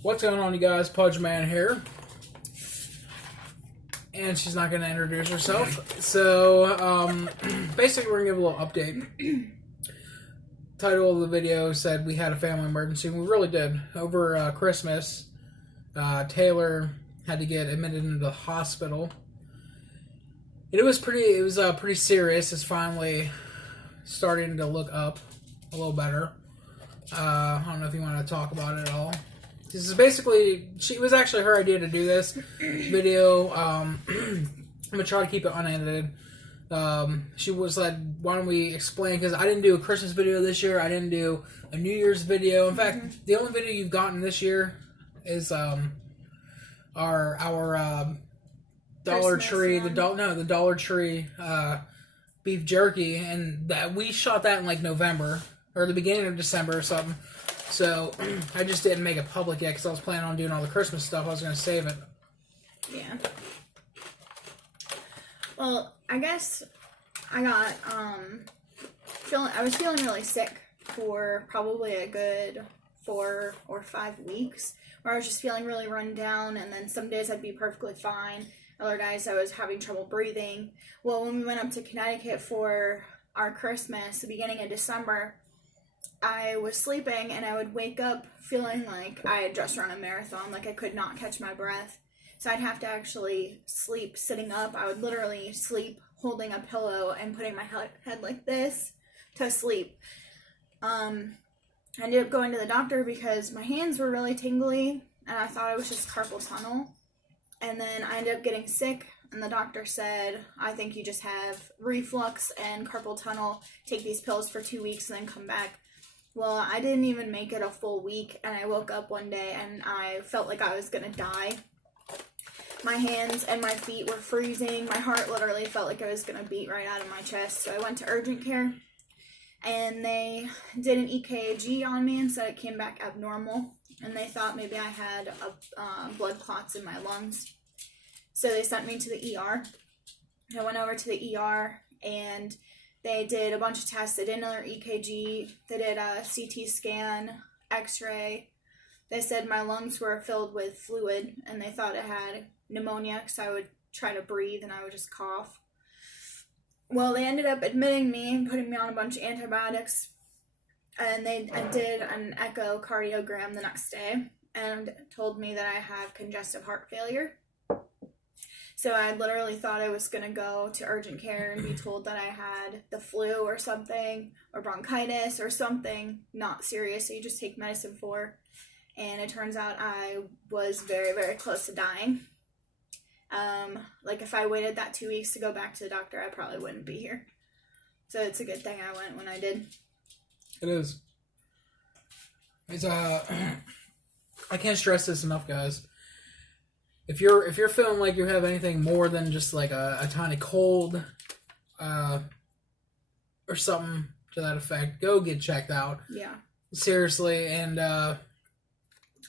What's going on, you guys? Pudge Man here. And she's not going to introduce herself. So, basically, we're going to give a little update. Title of the video said we had a family emergency. We really did. Over Christmas, Taylor had to get admitted into the hospital. It was pretty serious. It's finally starting to look up a little better. I don't know if you want to talk about it at all. This is basically, it was actually her idea to do this video. I'm going to try to keep it unedited. She was like, why don't we explain, because I didn't do a Christmas video this year. I didn't do a New Year's video. In fact, the only video you've gotten this year is our Dollar Tree, the Dollar Tree beef jerky, and that we shot that in like November or the beginning of December or something. So I just didn't make it public yet because I was planning on doing all the Christmas stuff. I was going to save it. Yeah. Well, I guess I got I was feeling really sick for probably a good 4 or 5 weeks, where I was just feeling really run down, and then some days I'd be perfectly fine. Other days I was having trouble breathing. Well, when we went up to Connecticut for our Christmas, the beginning of December, I was sleeping and I would wake up feeling like I had just run a marathon, like I could not catch my breath. So I'd have to actually sleep sitting up. I would literally sleep holding a pillow and putting my head like this to sleep. I ended up going to the doctor because my hands were really tingly and I thought it was just carpal tunnel. And then I ended up getting sick, and the doctor said, I think you just have reflux and carpal tunnel. Take these pills for 2 weeks and then come back. Well, I didn't even make it a full week, and I woke up one day and I felt like I was gonna die. My hands and my feet were freezing. My heart literally felt like it was gonna beat right out of my chest. So I went to urgent care, and they did an EKG on me and said it came back abnormal. And they thought maybe I had blood clots in my lungs. So they sent me to the ER. I went over to the ER, and they did a bunch of tests. They did another EKG. They did a CT scan, X-ray. They said my lungs were filled with fluid, and they thought I had pneumonia because I would try to breathe and I would just cough. Well, they ended up admitting me and putting me on a bunch of antibiotics. And they did an echocardiogram the next day and told me that I have congestive heart failure. So I literally thought I was going to go to urgent care and be told that I had the flu or something, or bronchitis or something not serious that you just take medicine for. And it turns out I was very, very close to dying. Like if I waited that 2 weeks to go back to the doctor, I probably wouldn't be here. So it's a good thing I went when I did. It is. It's I can't stress this enough, guys. If you're feeling like you have anything more than just like a tiny cold, or something to that effect, go get checked out. Yeah. Seriously, and I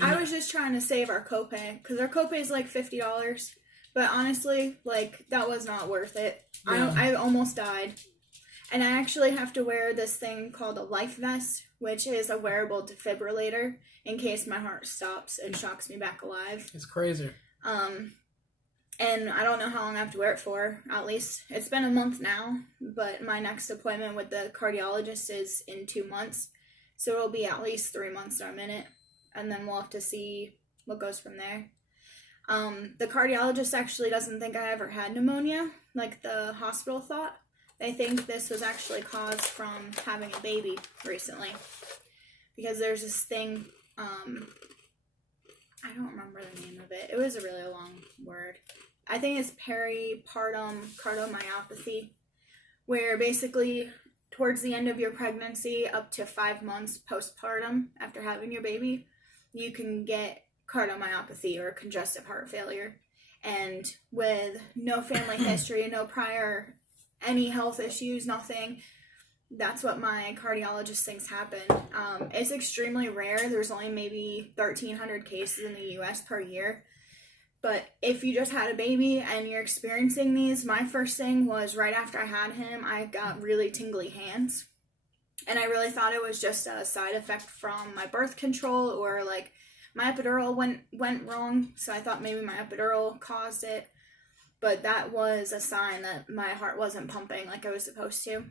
was just trying to save our copay, because our copay is like $50. But honestly, like, that was not worth it. Yeah. I almost died. And I actually have to wear this thing called a life vest, which is a wearable defibrillator in case my heart stops and shocks me back alive. It's crazy. And I don't know how long I have to wear it for. At least it's been a month now, but my next appointment with the cardiologist is in 2 months. So it'll be at least 3 months to a minute, and then we'll have to see what goes from there. The cardiologist actually doesn't think I ever had pneumonia, like the hospital thought. They think this was actually caused from having a baby recently. Because there's this thing, I don't remember the name of it. It was a really long word. I think it's peripartum cardiomyopathy, where basically towards the end of your pregnancy, up to 5 months postpartum after having your baby, you can get cardiomyopathy or congestive heart failure. And with no family history, no prior any health issues, nothing, that's what my cardiologist thinks happened. It's extremely rare. There's only maybe 1,300 cases in the US per year. But if you just had a baby and you're experiencing these, my first thing was right after I had him, I got really tingly hands. And I really thought it was just a side effect from my birth control, or like My epidural went wrong, so I thought maybe my epidural caused it. But that was a sign that my heart wasn't pumping like I was supposed to.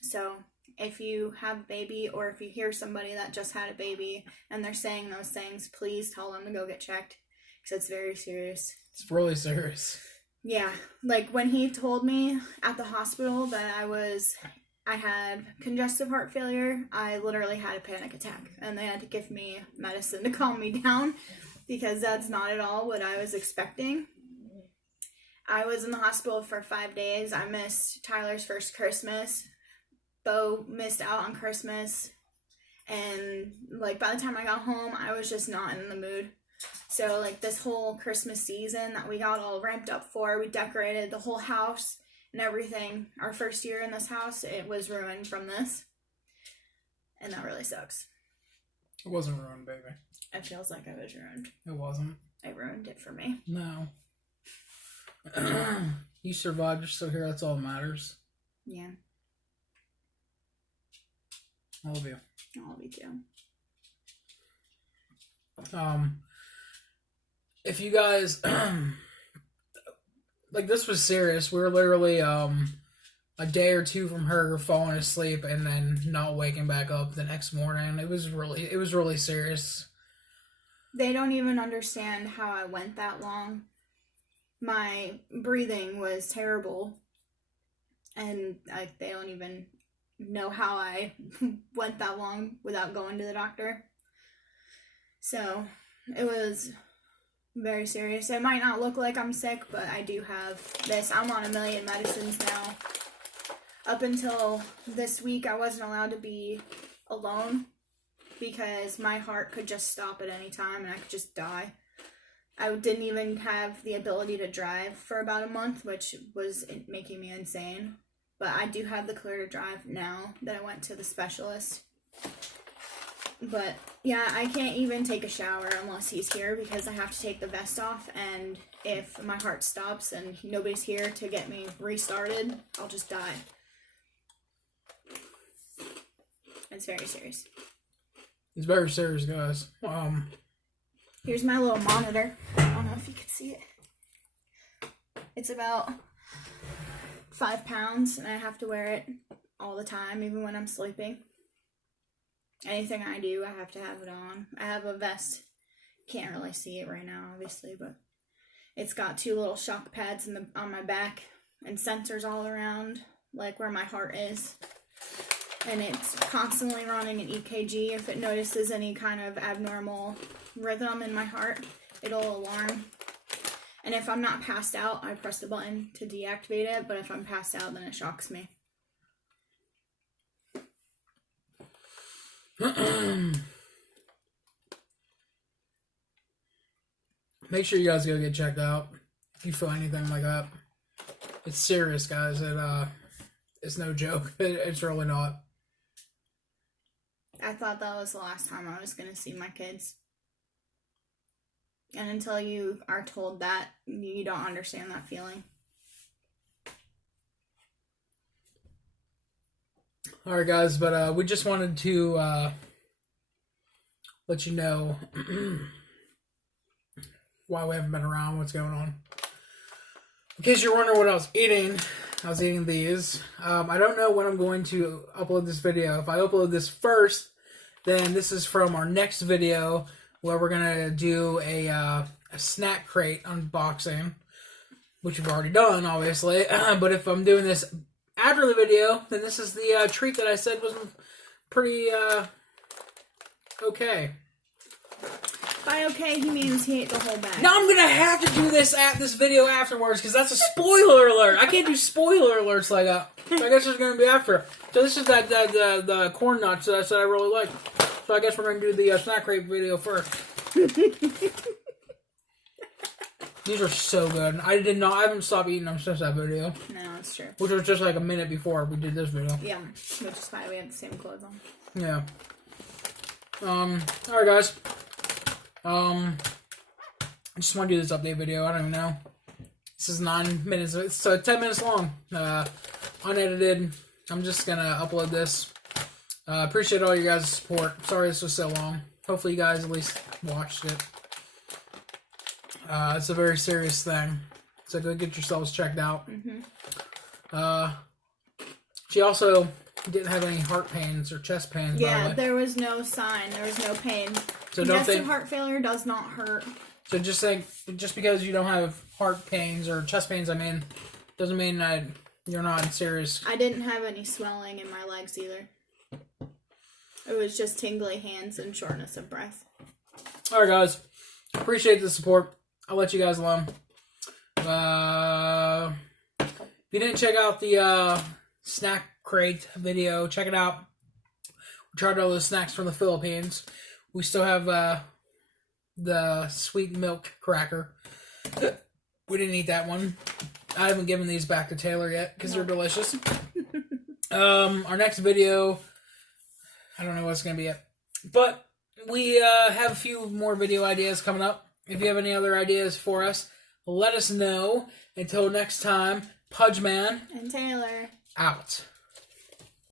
So if you have a baby, or if you hear somebody that just had a baby and they're saying those things, please tell them to go get checked, because it's very serious. It's really serious. Yeah, like when he told me at the hospital that I had congestive heart failure, I literally had a panic attack, and they had to give me medicine to calm me down, because that's not at all what I was expecting. I was in the hospital for 5 days. I missed Tyler's first Christmas. Bo missed out on Christmas. And, like, by the time I got home, I was just not in the mood. So, like, this whole Christmas season that we got all ramped up for, we decorated the whole house and everything. Our first year in this house, it was ruined from this. And that really sucks. It wasn't ruined, baby. It feels like I was ruined. It wasn't. It ruined it for me. No. You survived, you're still here, that's all that matters. Yeah. I love you. I love you too. If you guys, like, this was serious. We were literally, a day or two from her falling asleep and then not waking back up the next morning. It was really serious. They don't even understand how I went that long. My breathing was terrible, and they don't even know how I went that long without going to the doctor. So it was very serious. It might not look like I'm sick, but I do have this. I'm on 1 million medicines now. Up until this week, I wasn't allowed to be alone because my heart could just stop at any time and I could just die. I didn't even have the ability to drive for about a month, which was making me insane. But I do have the clear to drive now that I went to the specialist. But yeah, I can't even take a shower unless he's here because I have to take the vest off. And if my heart stops and nobody's here to get me restarted, I'll just die. It's very serious. It's very serious, guys. Here's my little monitor. I don't know if you can see it. It's about 5 pounds, and I have to wear it all the time, even when I'm sleeping. Anything I do, I have to have it on. I have a vest. Can't really see it right now, obviously, but it's got 2 little shock pads on my back and sensors all around, like where my heart is. And it's constantly running an EKG. If it notices any kind of abnormal rhythm in my heart, it'll alarm. And if I'm not passed out, I press the button to deactivate it, but if I'm passed out, then it shocks me. Make sure you guys go get checked out if you feel anything like that. It's serious, guys. It's no joke. It's really not. I thought that was the last time I was going to see my kids. And until you are told that, you don't understand that feeling. Alright, guys, but we just wanted to let you know why we haven't been around, what's going on. In case you're wondering what I was eating these. I don't know when I'm going to upload this video. If I upload this first, then this is from our next video where we're going to do a snack crate unboxing, which we've already done, obviously. But if I'm doing this after the video, then this is the treat that I said was pretty okay. By okay, he means he ate the whole bag. Now I'm going to have to do this video afterwards because that's a spoiler alert. I can't do spoiler alerts like that. So I guess it's going to be after. So this is the corn nuts that I said I really like. So I guess we're going to do the snack crate video first. These are so good. I haven't stopped eating them since that video. No, it's true. Which was just like a minute before we did this video. Yeah, which is why we have the same clothes on. Yeah. Alright, guys. I just want to do this update video. I don't even know. This is 9 minutes. It's 10 minutes long. Unedited. I'm just gonna upload this. Appreciate all you guys' support. Sorry this was so long. hopefully you guys at least watched it. It's a very serious thing. So go get yourselves checked out. She also didn't have any heart pains or chest pains. Yeah, there was no sign. There was no pain. So Congestive heart failure does not hurt. So just because you don't have heart pains or chest pains, doesn't mean that you're not serious. I didn't have any swelling in my legs either. It was just tingly hands and shortness of breath. Alright guys, appreciate the support. I'll let you guys alone. If you didn't check out the snack crate video, check it out. We tried all those snacks from the Philippines. We still have the sweet milk cracker. We didn't eat that one. I haven't given these back to Taylor yet because they're delicious. Our next video, I don't know what it's going to be yet. But we have a few more video ideas coming up. If you have any other ideas for us, let us know. Until next time, Pudge Man and Taylor out.